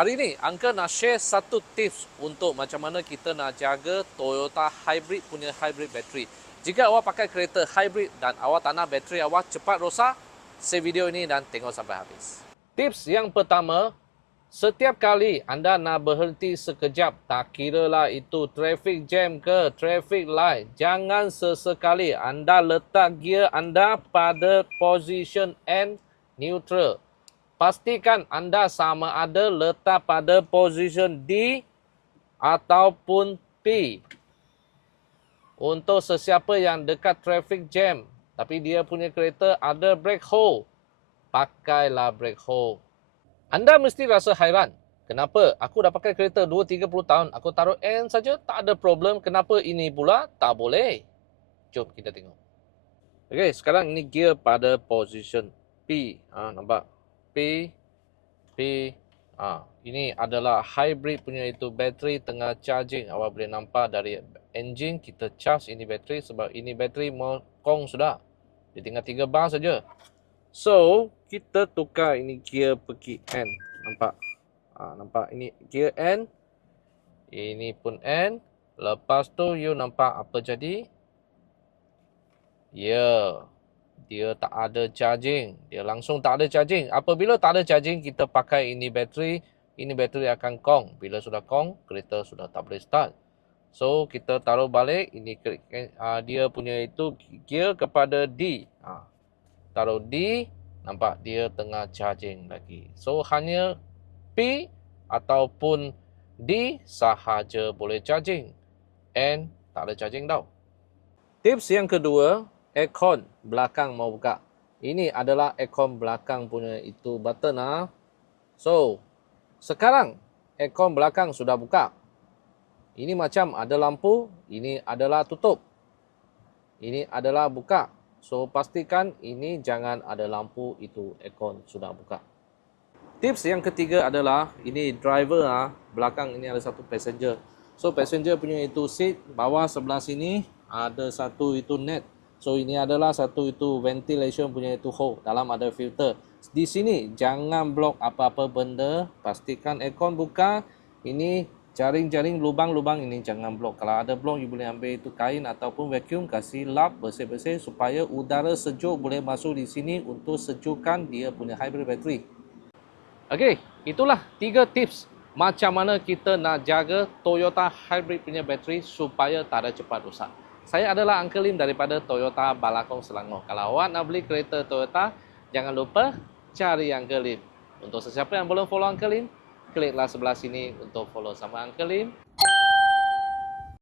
Hari ini, Uncle nak share satu tips untuk macam mana kita nak jaga Toyota Hybrid punya hybrid battery. Jika awak pakai kereta hybrid dan awak tak nak bateri awak cepat rosak, save video ini dan tengok sampai habis. Tips yang pertama, setiap kali anda nak berhenti sekejap, tak kiralah itu traffic jam ke traffic light, jangan sesekali anda letak gear anda pada position N neutral. Pastikan anda sama ada letak pada position D ataupun P. Untuk sesiapa yang dekat traffic jam, tapi dia punya kereta ada brake hold, pakailah brake hold. Anda mesti rasa hairan. Kenapa? Aku dah pakai kereta 2-30 tahun, aku taruh N saja, tak ada problem. Kenapa ini pula tak boleh? Jom kita tengok. Okey, sekarang ini gear pada position P. Nampak? P. Ini adalah hybrid punya itu bateri tengah charging. Awak boleh nampak dari engine kita charge ini bateri sebab ini bateri mau kong sudah. Dia tinggal 3 bar saja. So, kita tukar ini gear pergi N. Nampak? Nampak ini gear N. Ini pun N. Lepas tu you nampak apa jadi? Ya. Dia tak ada charging. Dia langsung tak ada charging. Apabila tak ada charging, kita pakai ini bateri akan kong. Bila sudah kong, kereta sudah tak boleh start. So, kita taruh balik. Ini dia punya itu gear kepada D. Taruh D, nampak dia tengah charging lagi. So, hanya P ataupun D sahaja boleh charging. N tak ada charging tau. Tips yang kedua, aircon belakang mau buka. Ini adalah aircon belakang punya itu button. So, sekarang aircon belakang sudah buka. Ini macam ada lampu, ini adalah tutup. Ini adalah buka. So, pastikan ini jangan ada lampu, itu aircon sudah buka. Tips yang ketiga adalah, ini driver, belakang ini ada satu passenger. So, passenger punya itu seat, bawah sebelah sini ada satu itu net. So, ini adalah satu itu ventilation punya itu hole. Dalam ada filter. Di sini, jangan blok apa-apa benda. Pastikan aircon buka. Ini jaring-jaring lubang-lubang ini jangan blok. Kalau ada blok, you boleh ambil itu kain ataupun vacuum. Kasih lap bersih-bersih supaya udara sejuk boleh masuk di sini untuk sejukkan dia punya hybrid battery. Okey, itulah 3 tips macam mana kita nak jaga Toyota hybrid punya bateri supaya tak ada cepat rosak. Saya adalah Uncle Lim daripada Toyota Balakong Selangor. Kalau awak nak beli kereta Toyota, jangan lupa cari Uncle Lim. Untuk sesiapa yang belum follow Uncle Lim, kliklah sebelah sini untuk follow sama Uncle Lim.